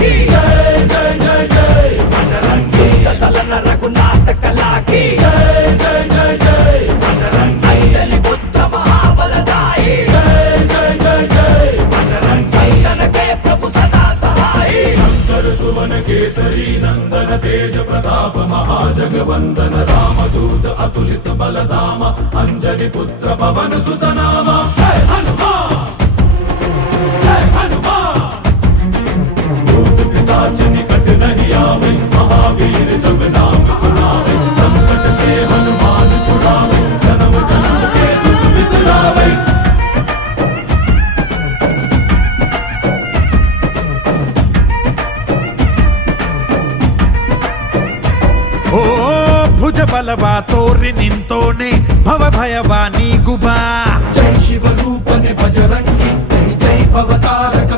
की जय जय जय जय बजरंगी दलन रघुनाथ कला की जय जय जय जय बजरंगी अंजलि पुत्र महाबलदाई जय जय जय जय बजरंगी संतन के प्रभु सदा सहाई शंकर सुवन केसरी नंदन तेज प्रताप महाजगवंदन रामदूत अतुलित बलधाम अंजलि पुत्र पवन सुत नाम जय हनुमान जय हनुमान भूत पिशाच निकट नहीं आवे महावीर जब नाम सुनावे संकट से हनुमान छुड़ावे जन्म जन्म के दुख बिसरावे ಓ ಭುಜ ಬಲವಾ ತೋರಿ ನಿಂತೋನೆ ಭವ ಭಯವಾ ನೀಗುಬಾ जय शिव रूपने बजरंगी जय जय भवतारक